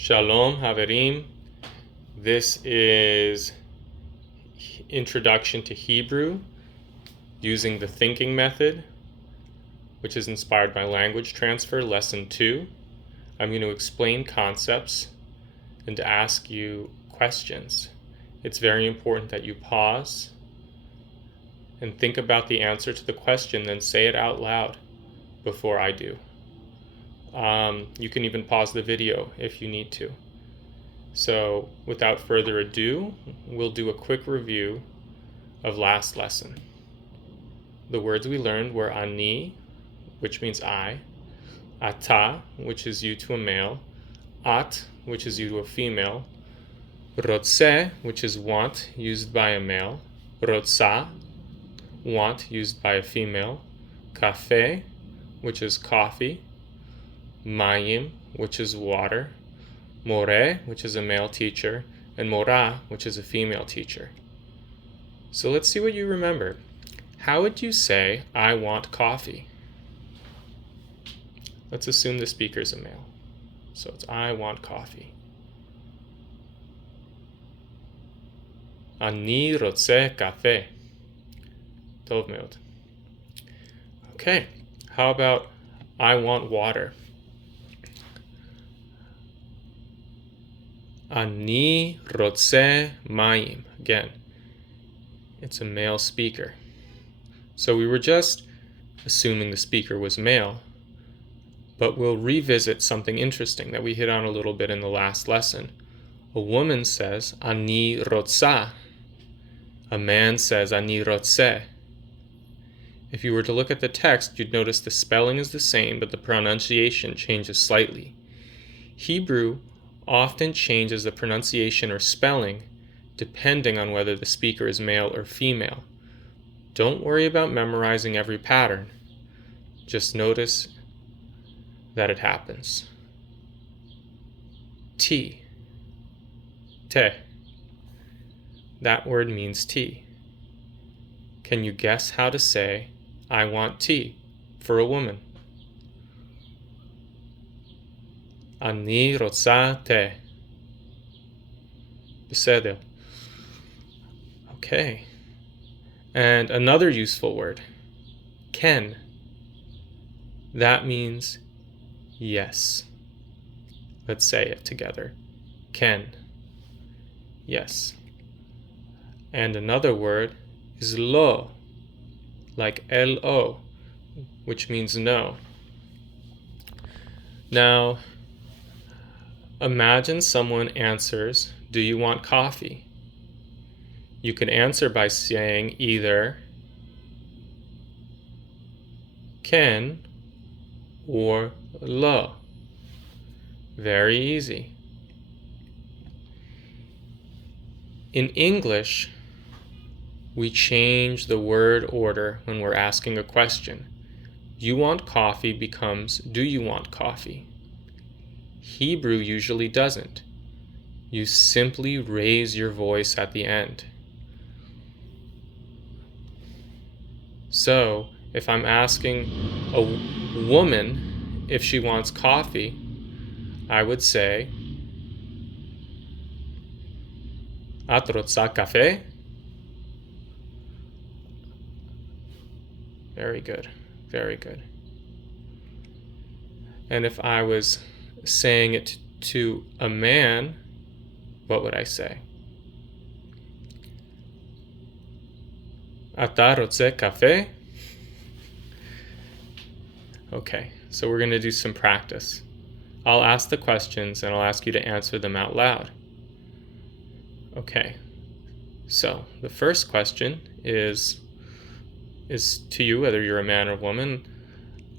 Shalom, Haverim. This is Introduction to Hebrew using the thinking method, which is inspired by language transfer, lesson 2. I'm going to explain concepts and to ask you questions. It's very important that you pause and think about the answer to the question, then say it out loud before I do. You can even pause the video if you need to. So without further ado, we'll do a quick review of last lesson. The words we learned were ani, which means I, ata, which is you to a male, at, which is you to a female, rotse, which is want, used by a male, rotsa, want, used by a female, kafe, which is coffee, mayim, which is water, more, which is a male teacher, and mora, which is a female teacher. So let's see what you remember. How would you say, I want coffee? Let's assume the speaker's a male. So it's I want coffee. Ani rotse kafe. Tov meod. Okay, how about I want water? Ani rotse mayim. Again, it's a male speaker. So we were just assuming the speaker was male, but we'll revisit something interesting that we hit on a little bit in the last lesson. A woman says, Ani rotsa. A man says, Ani rotse. If you were to look at the text, you'd notice the spelling is the same, but the pronunciation changes slightly. Hebrew often changes the pronunciation or spelling depending on whether the speaker is male or female. Don't worry about memorizing every pattern. Just notice that it happens. Tea. Te. That word means tea. Can you guess how to say, I want tea, for a woman? Ani rotsa te. Beseder. Okay. And another useful word, ken. That means yes. Let's say it together. Ken. Yes. And another word is lo, like L-O, which means no. Now, imagine someone answers, do you want coffee? You can answer by saying either ken or lo. Very easy. In English, we change the word order when we're asking a question. You want coffee becomes, do you want coffee? Hebrew usually doesn't. You simply raise your voice at the end. So, if I'm asking a woman if she wants coffee, I would say, את רוצה קפה? Very good, very good. And if I was saying it to a man, what would I say? אתה רוצה קפה? Okay, so we're going to do some practice. I'll ask the questions and I'll ask you to answer them out loud. Okay, so the first question is to you, whether you're a man or woman.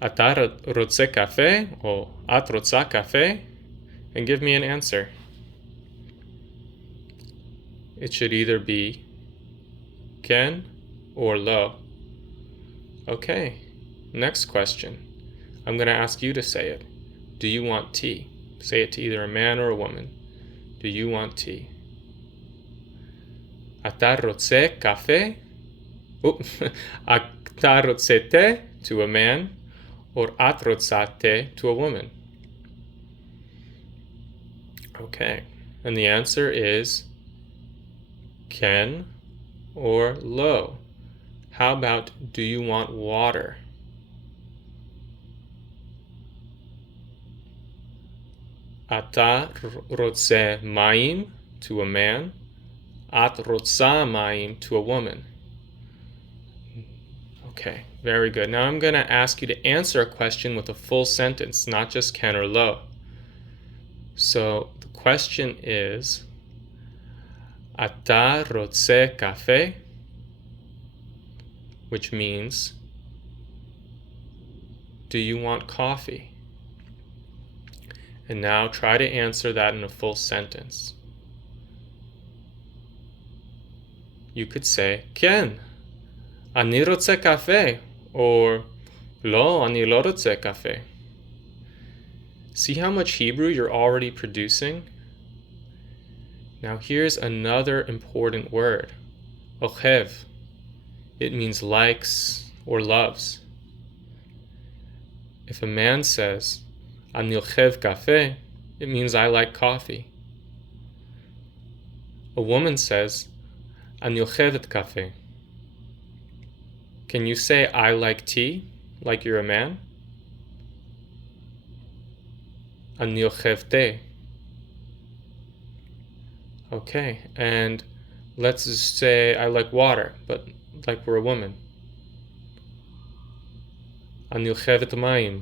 אתה רוצה קפה? Or את רוצה קפה? And give me an answer. It should either be ken or lo. Okay, next question. I'm going to ask you to say it. Do you want tea? Say it to either a man or a woman. Do you want tea? אתה רוצה קפה? אתה רוצה תה to a man, or את רוצה תה to a woman. Okay, and the answer is ken or lo. How about do you want water? Ata rotze mayim to a man. At rotza mayim to a woman. Okay, very good. Now I'm going to ask you to answer a question with a full sentence, not just ken or lo. So the question is, Ata rotze kafe, which means, do you want coffee? And now try to answer that in a full sentence. You could say, ken, ani rotze kafe, or lo, ani lo rotze kafe. See how much Hebrew you're already producing? Now here's another important word, ochev. It means likes or loves. If a man says, ani ochev kafe, it means I like coffee. A woman says, ani ochevet kafe. Can you say I like tea, like you're a man? Ani ochev te. Okay, and let's just say I like water, but like we're a woman. Ani ochevet mayim.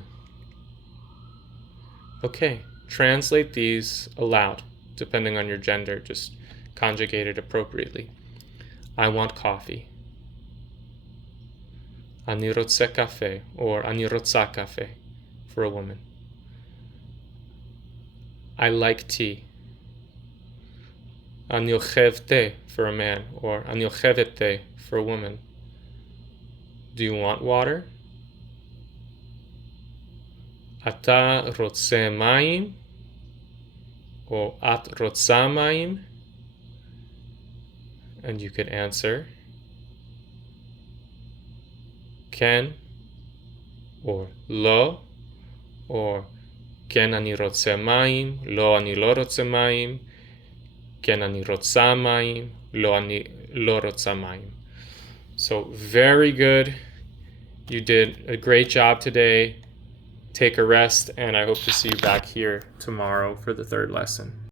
Okay, translate these aloud, depending on your gender, just conjugate it appropriately. I want coffee. Ani rotze kafe, or ani rotza kafe, for a woman. I like tea. Ani ochev te, for a man, or ani ochevet te, for a woman. Do you want water? Ata rotze mayim, or at rotza mayim? And you could answer ken, or lo, or ken ani rotze mayim, lo ani lo rotze mayim, ken ani rotza mayim, lo ani lo rotza mayim. So very good. You did a great job today. Take a rest, and I hope to see you back here tomorrow for the third lesson.